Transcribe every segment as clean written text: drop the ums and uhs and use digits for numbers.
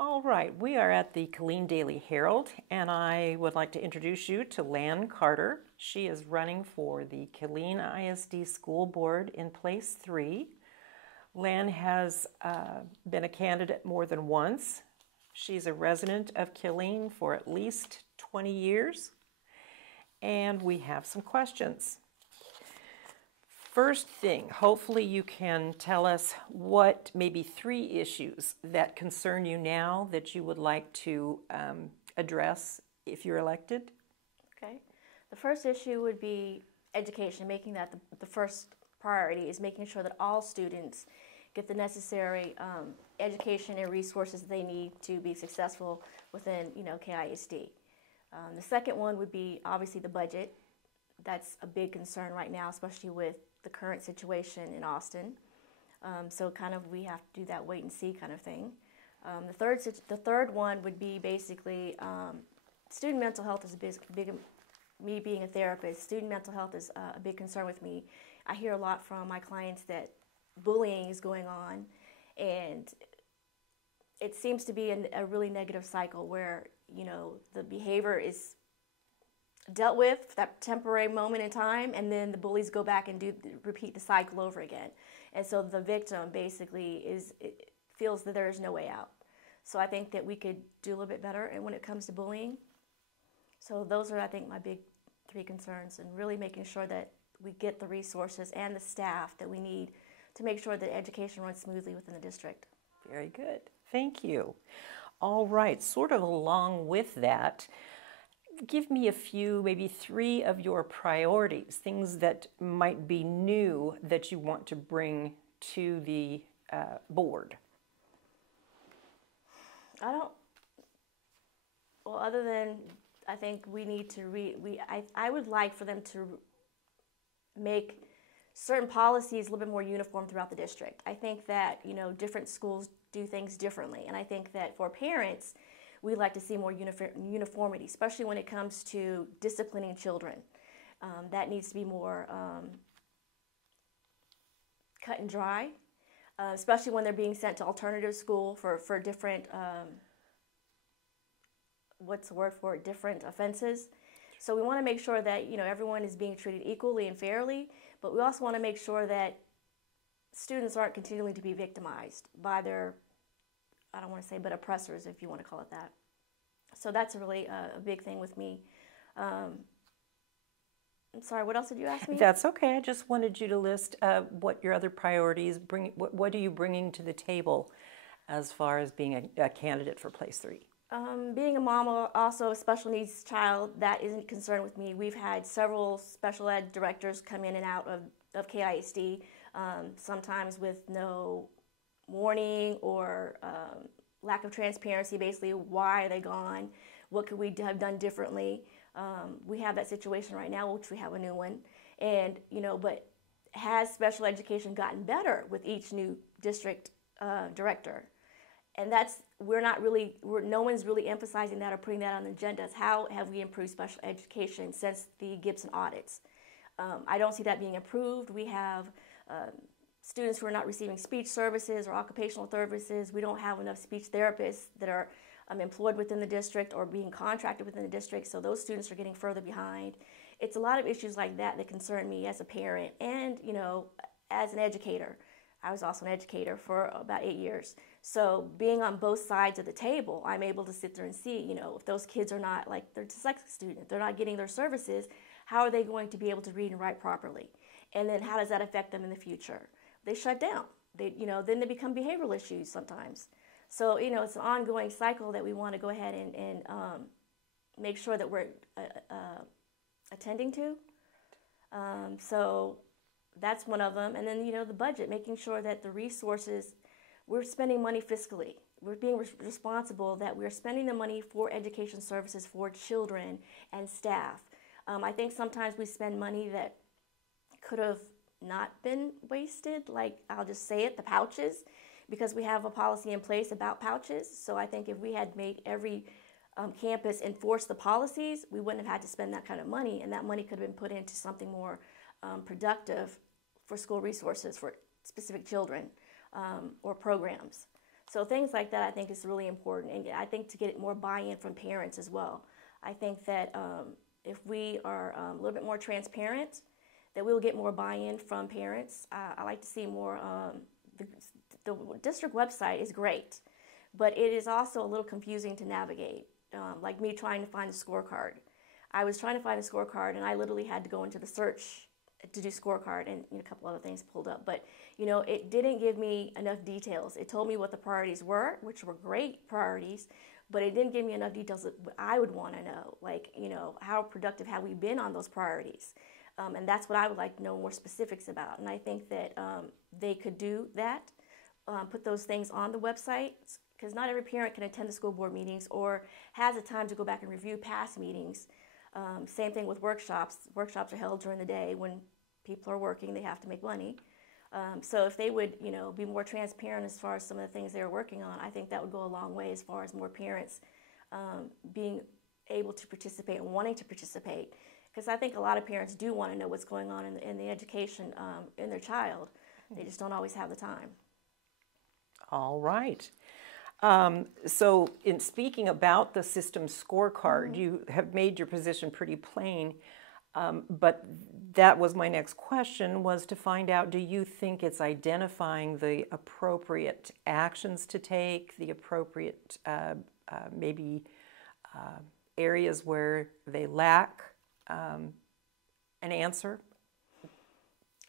All right, we are at the Killeen Daily Herald, and I would like to introduce you to Lan Carter. She is running for the Killeen ISD School Board in place 3. Lan has been a candidate more than once. She's a resident of Killeen for at least 20 years, and we have some questions. First thing, hopefully you can tell us what maybe 3 issues that concern you now that you would like to address if you're elected. Okay. The first issue would be education, making that the first priority is making sure that all students get the necessary education and resources they need to be successful within, KISD. The second one would be obviously the budget. That's a big concern right now, especially with the current situation in Austin. So kind of we have to do that wait and see kind of thing. The third one would be basically student mental health is a big, me being a therapist, student mental health is a big concern with me. I hear a lot from my clients that bullying is going on, and it seems to be a really negative cycle where, the behavior is dealt with for that temporary moment in time, and then the bullies go back and repeat the cycle over again. And so the victim basically feels that there is no way out. So I think that we could do a little bit better when it comes to bullying. So those are, I think, my big 3 concerns, and really making sure that we get the resources and the staff that we need to make sure that education runs smoothly within the district. Very good. Thank you. All right, sort of along with that, give me a few, maybe 3 of your priorities, things that might be new that you want to bring to the board. Other than, I think we need to I would like for them to make certain policies a little bit more uniform throughout the district. I think that, different schools do things differently, and I think that for parents, we'd like to see more uniformity, especially when it comes to disciplining children. That needs to be more cut and dry, especially when they're being sent to alternative school for different, different offenses. So we want to make sure that, everyone is being treated equally and fairly, but we also want to make sure that students aren't continuing to be victimized by their, I don't want to say, but oppressors, if you want to call it that. So that's really a big thing with me. I'm sorry, what else did you ask me? That's okay. I just wanted you to list what your other priorities bring. What are you bringing to the table as far as being a candidate for place 3? Being a mom, also a special needs child, that isn't concerned with me. We've had several special ed directors come in and out of KISD, sometimes with no warning or lack of transparency. Basically, why are they gone? What could we have done differently? We have that situation right now, which we have a new one. And, but has special education gotten better with each new district director? And no one's really emphasizing that or putting that on the agendas. How have we improved special education since the Gibson audits? I don't see that being improved. We have students who are not receiving speech services or occupational services. We don't have enough speech therapists that are employed within the district or being contracted within the district, so those students are getting further behind. It's a lot of issues like that concern me as a parent and, as an educator. I was also an educator for about 8 years. So being on both sides of the table, I'm able to sit there and see, if those kids are not, like, they're dyslexic students, they're not getting their services, how are they going to be able to read and write properly? And then how does that affect them in the future? They shut down. Then they become behavioral issues sometimes. So, it's an ongoing cycle that we want to go ahead and make sure that we're attending to. So that's one of them. And then, the budget, making sure that the resources, we're spending money fiscally. We're being responsible that we're spending the money for education services for children and staff. I think sometimes we spend money that could have not been wasted, like, I'll just say it, the pouches, because we have a policy in place about pouches. So I think if we had made every campus enforce the policies, we wouldn't have had to spend that kind of money, and that money could have been put into something more productive for school resources for specific children or programs. So things like that I think is really important, and I think to get more buy-in from parents as well. I think that if we are a little bit more transparent, that we will get more buy-in from parents. I like to see more, the district website is great, but it is also a little confusing to navigate, like me trying to find the scorecard. I was trying to find the scorecard, and I literally had to go into the search to do scorecard, and a couple other things pulled up. But it didn't give me enough details. It told me what the priorities were, which were great priorities, but it didn't give me enough details that I would want to know, like how productive have we been on those priorities, and that's what I would like to know more specifics about. And I think that they could do that, put those things on the website, because not every parent can attend the school board meetings or has the time to go back and review past meetings. Same thing with workshops. Workshops are held during the day when people are working. They have to make money. So if they would, be more transparent as far as some of the things they're working on, I think that would go a long way as far as more parents being able to participate and wanting to participate. Because I think a lot of parents do want to know what's going on in the education in their child. They just don't always have the time. All right. So in speaking about the system scorecard, you have made your position pretty plain, but that was my next question, was to find out, do you think it's identifying the appropriate actions to take, the appropriate maybe areas where they lack an answer?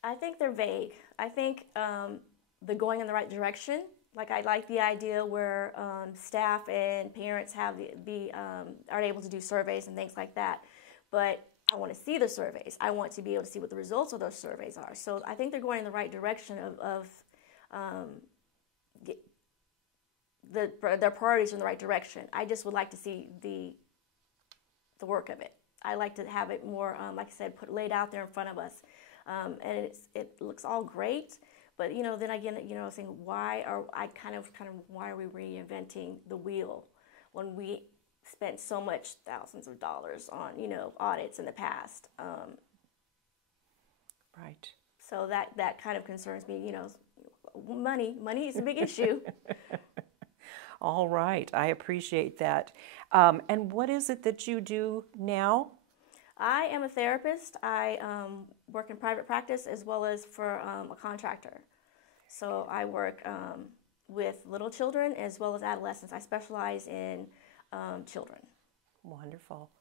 I think they're vague. I think they're going in the right direction. Like, I like the idea where staff and parents have are able to do surveys and things like that. But I want to see the surveys. I want to be able to see what the results of those surveys are. So I think they're going in the right direction of their priorities are in the right direction. I just would like to see the work of it. I like to have it more, like I said, laid out there in front of us. And it looks all great. But then again, saying why are we reinventing the wheel when we spent so much thousands of dollars on audits in the past? Right. So that kind of concerns me. Money is a big issue. All right, I appreciate that. And what is it that you do now? I am a therapist. I work in private practice as well as for a contractor. So I work with little children as well as adolescents. I specialize in children. Wonderful.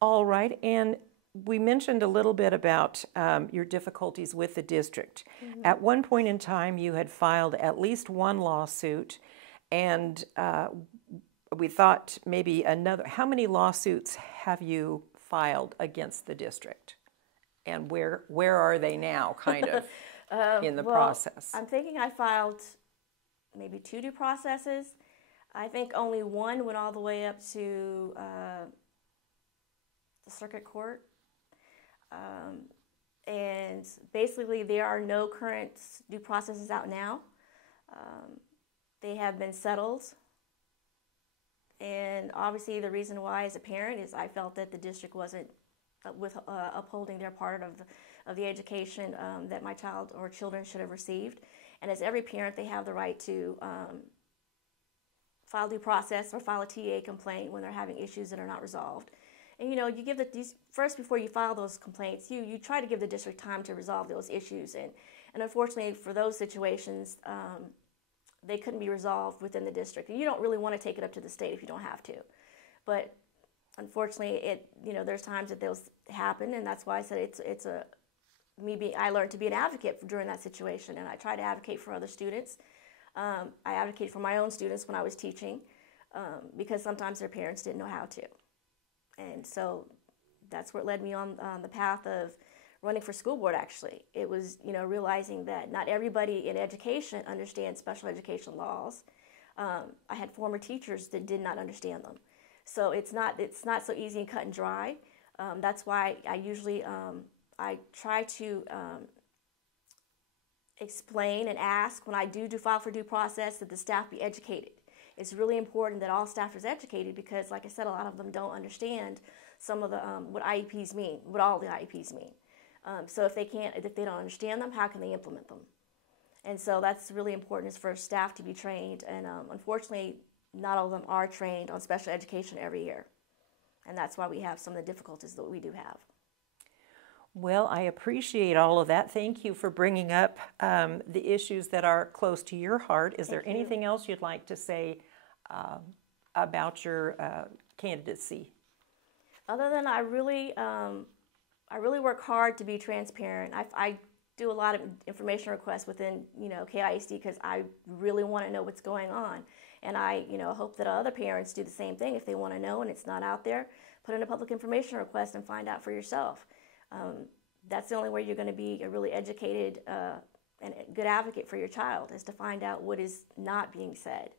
All right, and we mentioned a little bit about your difficulties with the district. Mm-hmm. At one point in time, you had filed at least one lawsuit, and we thought maybe another. How many lawsuits have you filed against the district, and where are they now, kind of, in the process? I'm thinking I filed maybe 2 due processes. I think only one went all the way up to the circuit court, and basically there are no current due processes out now. They have been settled. And obviously the reason why as a parent is I felt that the district wasn't upholding their part of the education that my child or children should have received. And as every parent, they have the right to file due process or file a TA complaint when they're having issues that are not resolved. And you give these first, before you file those complaints, you try to give the district time to resolve those issues. And unfortunately for those situations, they couldn't be resolved within the district. And you don't really want to take it up to the state if you don't have to. But unfortunately, there's times that those happen, and that's why I said I learned to be an advocate during that situation, and I try to advocate for other students. I advocated for my own students when I was teaching because sometimes their parents didn't know how to. And so that's what led me on the path of running for school board, actually. It was, realizing that not everybody in education understands special education laws. I had former teachers that did not understand them. So it's not so easy and cut and dry. That's why I usually, I try to explain and ask when I do file for due process that the staff be educated. It's really important that all staff is educated because, like I said, a lot of them don't understand some of the what IEPs mean, what all the IEPs mean. So if they don't understand them, how can they implement them? And so that's really important, is for staff to be trained. And unfortunately, not all of them are trained on special education every year. And that's why we have some of the difficulties that we do have. Well, I appreciate all of that. Thank you for bringing up the issues that are close to your heart. Is there anything else you'd like to say about your candidacy? Other than I really work hard to be transparent. I do a lot of information requests within, KISD, because I really want to know what's going on. And I, hope that other parents do the same thing. If they want to know and it's not out there, put in a public information request and find out for yourself. That's the only way you're going to be a really educated and good advocate for your child, is to find out what is not being said.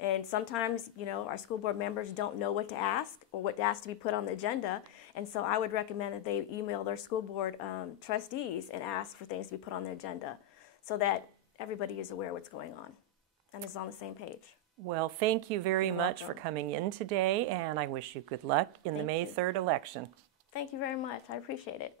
And sometimes, our school board members don't know what to ask or what to ask to be put on the agenda. And so I would recommend that they email their school board trustees and ask for things to be put on the agenda, so that everybody is aware of what's going on and is on the same page. Well, thank you very much for coming in today, and I wish you good luck in the May 3rd election. Thank you very much. I appreciate it.